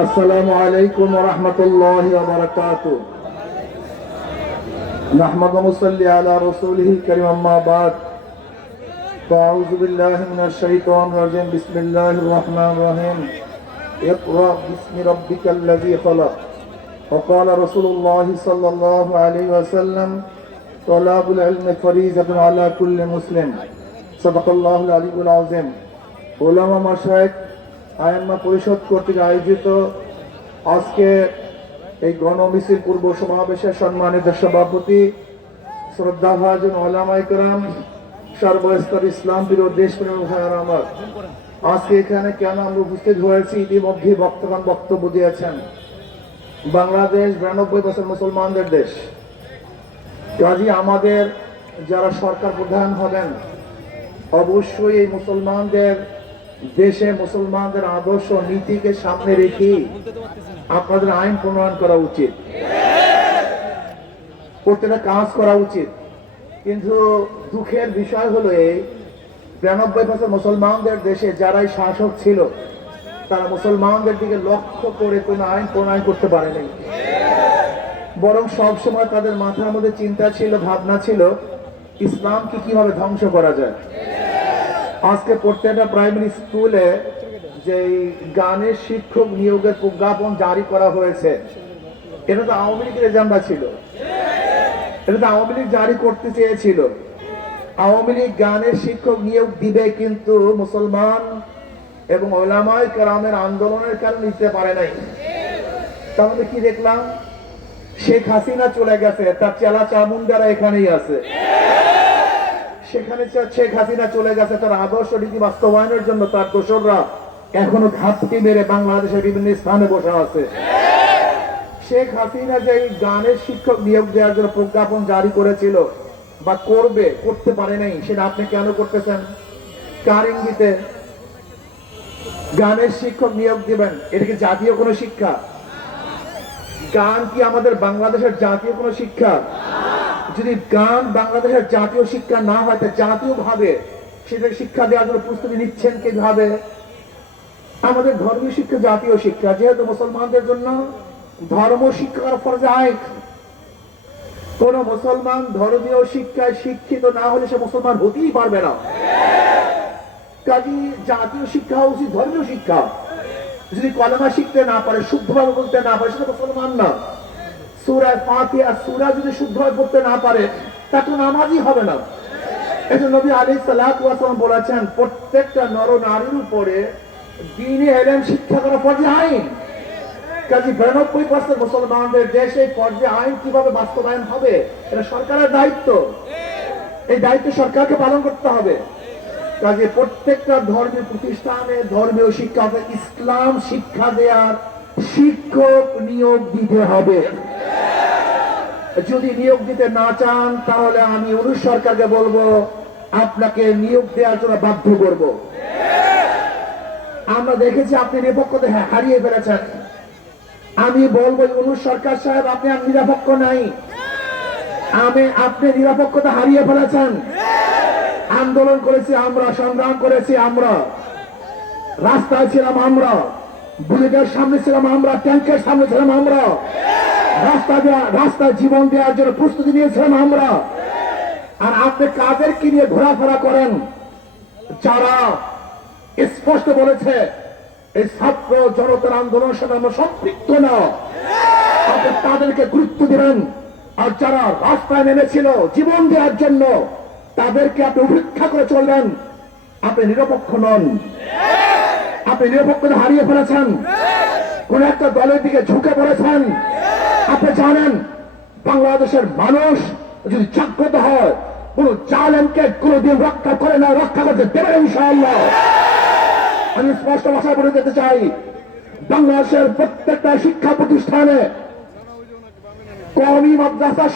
السلام عليكم ورحمة الله وبركاته نحمد ونصلي على رسوله الكريم أما بعد فأعوذ بالله من الشيطان الرجيم بسم الله الرحمن الرحيم اقرأ باسم ربك الذي خلق وقال رسول الله صلى الله عليه وسلم طلاب العلم فريضة على كل مسلم صدق الله العلي العظيم علماء مشايخ আয়াম্মা পরিষদ কর্তৃক আয়োজিত আজকে এই গণমিছিল পূর্ব সমাবেশের সম্মানিত সভাপতি শ্রদ্ধা ভাজন ওলামাই করাম সর্বস্তর ইসলাম বিরোধ দেশপ্রেম ভাইয়ার আমার, আজকে এখানে কেন আমরা উপস্থিত হয়েছি? ইতিমধ্যে বক্তব্য বক্তব্য দিয়েছেন। বাংলাদেশ বিরানব্বই বছর মুসলমানদের দেশ। কাজী আমাদের যারা সরকার প্রধান হবেন, অবশ্যই এই মুসলমানদের দেশে মুসলমানদের আদর্শ নীতিকে সামনে রেখে আপনাদের আইন প্রণয়ন করা উচিত। প্রত্যেকটা কাজ করা উচিত। কিন্তু দুঃখের বিষয় হলো এই, বিরানব্বই বছর মুসলমানদের দেশে যারাই শাসক ছিল, তারা মুসলমানদের দিকে লক্ষ্য করে কোনো আইন প্রণয়ন করতে পারেনি। বরং সব সময় তাদের মাথার মধ্যে চিন্তা ছিল, ভাবনা ছিল, ইসলামকে কীভাবে ধ্বংস করা যায়। আজকে প্রত্যেকটা প্রাইমারি স্কুলে যে গানের শিক্ষক নিয়োগের প্রজ্ঞাপন জারি করা হয়েছে, এটা তো আওয়ামী লীগের এজেন্ডা ছিল। এটা তো আওয়ামী লীগ জারি করতে চেয়েছিল। আওয়ামী লীগ গানের শিক্ষক নিয়োগ দিবে কিন্তু মুসলমান এবং ওলামায় কারামের আন্দোলনের কারণে নিতে পারে নাই। তাহলে কি দেখলাম? শেখ হাসিনা চলে গেছে, তার চেলা চামুন্ডারা এখানেই আছে। সেখানে শেখ হাসিনা চলে গেছে তার আদর্শ নীতি বাস্তবায়নের জন্য তার দোসররা এখনও ঘাপটি মেরে বাংলাদেশের বিভিন্ন স্থানে বসে আছে। শেখ হাসিনা যে গানের শিক্ষক নিয়োগ দেওয়ার জন্য প্রজ্ঞাপন জারি করেছিল বা করবে, করতে পারে নাই, সেটা আপনি কেন করতেছেন? কার ইঙ্গিতে? গানের শিক্ষক নিয়োগ দিবেন, এটা কি জাতীয় কোনো শিক্ষা? গান কি আমাদের বাংলাদেশের জাতীয় কোনো শিক্ষা? যদি গান বাংলাদেশের জাতীয় শিক্ষা না হয়, তা জাতীয় ভাবে সেটা শিক্ষা দেওয়ার জন্য প্রস্তুতি নিচ্ছেন কীভাবে? আমাদের ধর্মীয় শিক্ষা জাতীয় শিক্ষা, যেহেতু মুসলমানদের জন্য ধর্ম শিক্ষার ফরজ আইন। কোন মুসলমান ধর্মীয় শিক্ষায় শিক্ষিত না হলে সে মুসলমান হতেই পারবে না। কাজী জাতীয় শিক্ষা উচিত ধর্মীয় শিক্ষা। যদি কলেমা শিখতে না পারে, শুদ্ধভাবে বলতে না পারে, সেটা মুসলমান না। সুরায় ফাতিহা, সুরা যদি শুদ্ধভাবে পড়তে না পারে, তা তো নামাজই হবে না। এই নবী আলী সাল্লাম বলেছেন, প্রত্যেকটা নর নারীর উপরে দিনে এলেন শিক্ষা করা ফর্জে আইন। বিরানব্বই পার্সেন্ট মুসলমানদের দেশে ফর্জে আইন কীভাবে বাস্তবায়ন হবে, এটা সরকারের দায়িত্ব। এই দায়িত্ব সরকারকে পালন করতে হবে। কাজে প্রত্যেকটা ধর্মীয় প্রতিষ্ঠানে ধর্মীয় শিক্ষা ইসলাম শিক্ষা দেওয়ার শিক্ষক নিয়োগ দিতে হবে। যদি নিয়োগ দিতে না চান, তাহলে আমি অনু সরকারকে বলব, আপনাকে নিয়োগ দেওয়ার জন্য বাধ্য করব। আমরা দেখেছি আপনি নিরপেক্ষতা হারিয়ে ফেলেছেন। আমি বলব অনু সরকার সাহেব, আপনি আর নিরপেক্ষ নাই। আমি, আপনি নিরপেক্ষতা হারিয়ে ফেলেছেন। আন্দোলন করেছি আমরা, সংগ্রাম করেছি আমরা। রাস্তায় ছিলাম আমরা, বুলেটের সামনে ছিলাম আমরা, ট্যাঙ্কের সামনে ছিলাম আমরা। রাস্তা দেওয়া রাস্তায় জীবন দেওয়ার জন্য প্রস্তুতি নিয়েছিলাম আমরা। আর আপনি কাদেরকে নিয়ে ঘোরাফেরা করেন? যারা স্পষ্ট বলেছে, এই ছাত্র জনতার আন্দোলনের সাথে আমরা সম্পৃক্ত না। আপনি তাদেরকে গুরুত্ব দিবেন আর যারা রাস্তায় নেমেছিল জীবন দেওয়ার জন্য, তাদেরকে আপনি উপেক্ষা করে চলবেন আপনি নিরপেক্ষ নন। আপনি নিরপেক্ষতা হারিয়ে ফেলেছেন। কোন একটা দলের দিকে ঝুঁকে পড়েছেন। আপনি জানেন, বাংলাদেশের মানুষ যদি জাগ্রত হয়, কোন জালেমকে কোনদিন রক্ষা করে না, রক্ষা করতে দেবে ইনশাআল্লাহ। আমি স্পষ্ট ভাষায় বলে যেতে চাই, বাংলাদেশের প্রত্যেকটা শিক্ষা প্রতিষ্ঠানে কমি মাদ্রাসা